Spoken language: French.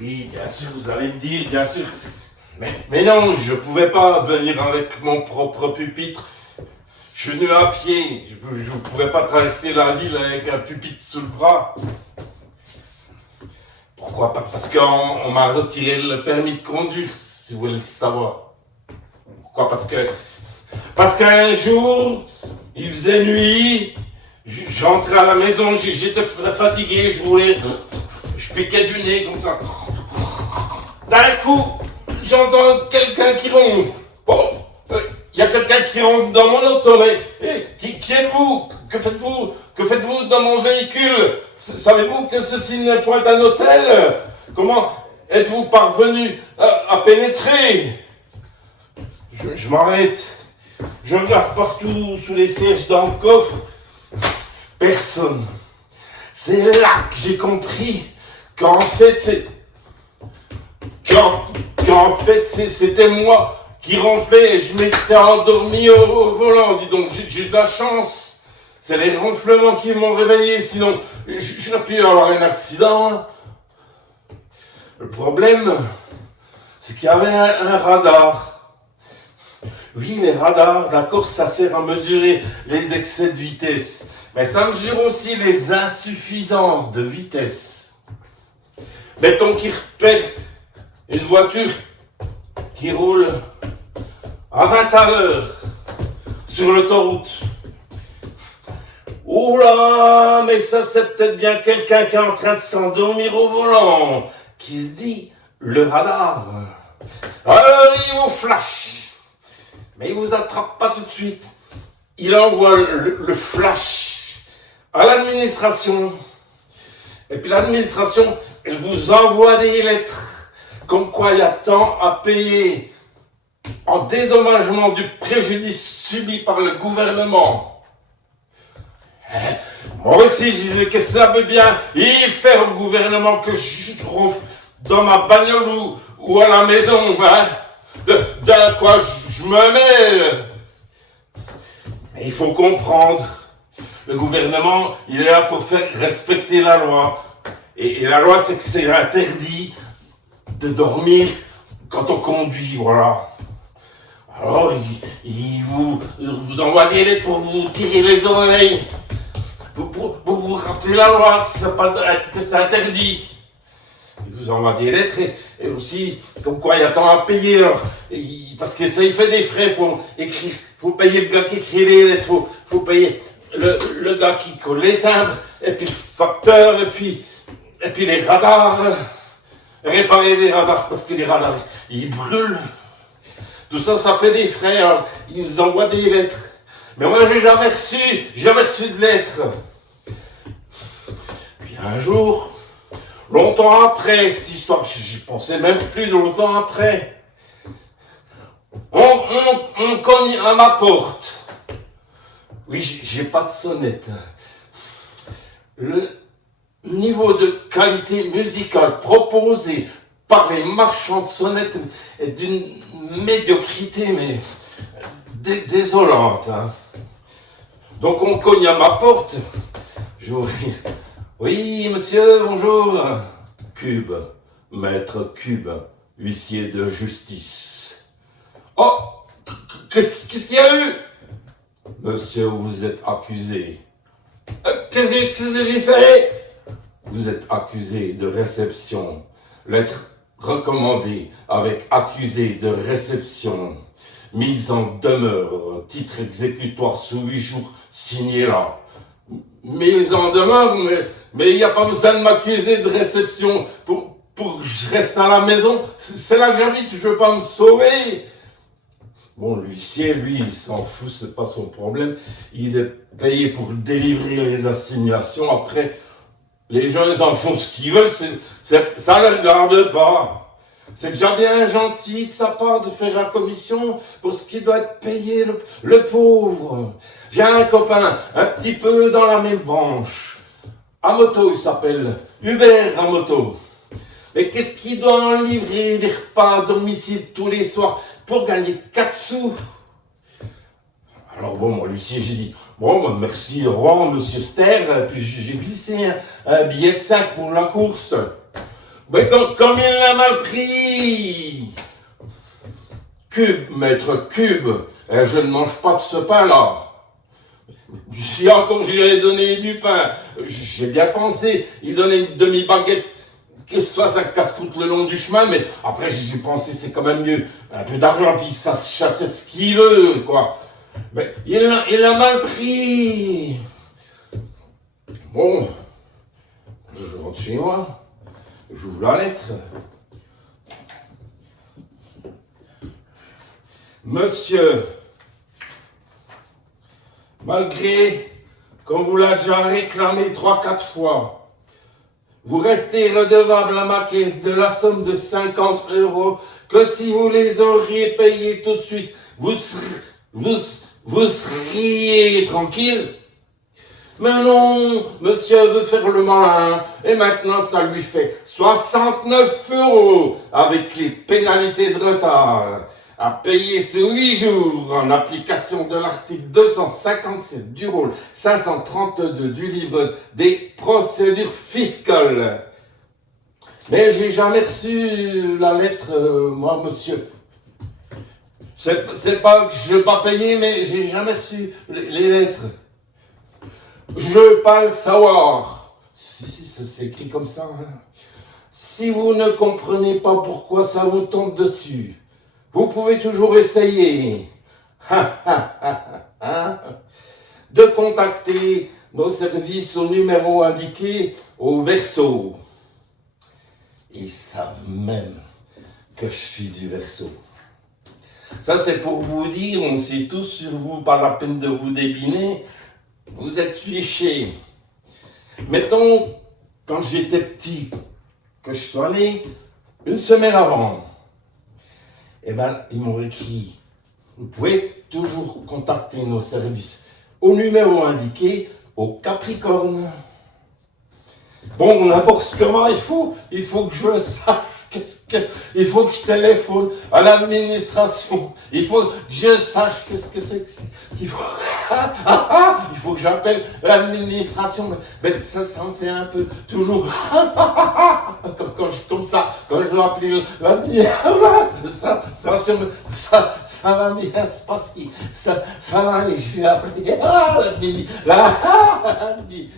Oui, bien sûr, vous allez me dire, bien sûr. Mais non, je pouvais pas venir avec mon propre pupitre. Je suis venu à pied. Je pouvais pas traverser la ville avec un pupitre sous le bras. Pourquoi pas? Parce qu'on m'a retiré le permis de conduire, si vous voulez le savoir. Pourquoi? Parce qu'un jour, il faisait nuit, j'entrais à la maison, j'étais fatigué, je piquais du nez comme ça. D'un coup, j'entends quelqu'un qui ronfle. Bon, il y a quelqu'un qui ronfle dans mon auto, mais qui êtes-vous? Que faites-vous? Que faites-vous dans mon véhicule? Savez-vous que ceci n'est point un hôtel? Comment êtes-vous parvenu à pénétrer? Je m'arrête. Je regarde partout, sous les sièges, dans le coffre. Personne. C'est là que j'ai compris qu'en fait, c'était moi qui ronflais et je m'étais endormi au volant. Dis donc, j'ai de la chance. C'est les ronflements qui m'ont réveillé, sinon j'aurais pu avoir un accident. Le problème, c'est qu'il y avait un radar. Oui, les radars, d'accord, ça sert à mesurer les excès de vitesse. Mais ça mesure aussi les insuffisances de vitesse. Mettons qu'il repère une voiture qui roule à 20 à l'heure sur l'autoroute. Oula, mais ça c'est peut-être bien quelqu'un qui est en train de s'endormir au volant, qui se dit, le radar. Alors il vous flash. Mais il ne vous attrape pas tout de suite. Il envoie le flash à l'administration. Et puis l'administration, elle vous envoie des lettres. Comme quoi il y a tant à payer en dédommagement du préjudice subi par le gouvernement. Moi aussi, je disais que ça veut bien y faire au gouvernement que je trouve dans ma bagnole ou à la maison. Hein? De quoi je me mêle. Mais il faut comprendre, le gouvernement, il est là pour faire respecter la loi. Et la loi, c'est que c'est interdit de dormir quand on conduit, voilà. Alors, il vous envoie des lettres pour vous tirer les oreilles, pour vous rappeler la loi, que c'est interdit. Il vous envoie des lettres et aussi, comme quoi il y a tant à payer, alors, parce que ça, il fait des frais pour écrire. Il faut payer le gars qui écrit les lettres, il faut payer le gars qui colle les timbres, et puis le facteur, et puis les radars. Réparer les radars, parce que les radars, ils brûlent. Tout ça, ça fait des frais, alors ils vous envoient des lettres. Mais moi, j'ai jamais reçu de lettres. Puis un jour, longtemps après cette histoire, je pensais même plus longtemps après, on cogne à ma porte. Oui, j'ai pas de sonnette. Le niveau de qualité musicale proposé par les marchands de sonnettes est d'une médiocrité, mais désolante. Hein. Donc on cogne à ma porte. J'ouvre. Oui, monsieur, bonjour. Cube, maître Cube, huissier de justice. Oh, qu'est-ce qu'il y a eu? Monsieur, vous êtes accusé. Qu'est-ce que j'ai fait? Vous êtes accusé de réception. Lettre recommandée avec accusé de réception. Mise en demeure. Titre exécutoire sous 8 jours. Signé là. Mise en demeure, mais il n'y a pas besoin de m'accuser de réception pour que je reste à la maison. C'est là que j'habite, je ne veux pas me sauver. Bon, l'huissier, lui, il s'en fout, c'est pas son problème. Il est payé pour délivrer les assignations. Après, les gens, ils en font ce qu'ils veulent, ça ne les regarde pas. C'est déjà bien gentil de sa part de faire la commission pour ce qui doit être payé, le pauvre. J'ai un copain, un petit peu dans la même branche. À moto, il s'appelle. Hubert à moto. Mais qu'est-ce qu'il doit en livrer des repas à domicile tous les soirs pour gagner 4 sous? Alors bon, moi, Lucie, j'ai dit, bon, merci, au revoir, monsieur Ster. Puis j'ai glissé un billet de 5 pour la course. Mais comme il l'a mal pris. Cube, maître, cube. Et je ne mange pas de ce pain-là. Si encore j'allais donner du pain, j'ai bien pensé, il donnait une demi-baguette, que ce soit ça casse-croûte le long du chemin, mais après j'ai pensé c'est quand même mieux, un peu d'argent, puis ça se chasse ce qu'il veut, quoi. Mais il a mal pris. Bon, je rentre chez moi, j'ouvre la lettre. Monsieur, malgré qu'on vous l'a déjà réclamé 3-4 fois, vous restez redevable à ma caisse de la somme de 50 € que si vous les auriez payés tout de suite, vous seriez tranquille. Mais non, monsieur veut faire le malin, et maintenant ça lui fait 69 € avec les pénalités de retard à payer sous 8 jours en application de l'article 257 du rôle 532 du livre des procédures fiscales. Mais j'ai jamais reçu la lettre, moi, monsieur. C'est pas que je veux pas payer, mais j'ai jamais reçu les lettres. Je veux pas le savoir. Si, ça s'écrit comme ça. Hein. Si vous ne comprenez pas pourquoi ça vous tombe dessus, vous pouvez toujours essayer de contacter nos services au numéro indiqué au verso. Ils savent même que je suis du verso. Ça, c'est pour vous dire, on sait tous sur vous, pas la peine de vous débiner, vous êtes fichés. Mettons, quand j'étais petit, que je sois né, une semaine avant, eh ben, ils m'ont écrit, vous pouvez toujours contacter nos services au numéro indiqué au Capricorne. Bon, n'importe comment, il faut que je sache. Il faut que je téléphone à l'administration. Il faut que je sache qu'est-ce que c'est qu'il faut. Il faut que j'appelle l'administration. Mais ça me fait un peu toujours comme ça. Quand je dois appeler l'administration, ça va bien se passer. Ça va aller. Je vais appeler l'administration.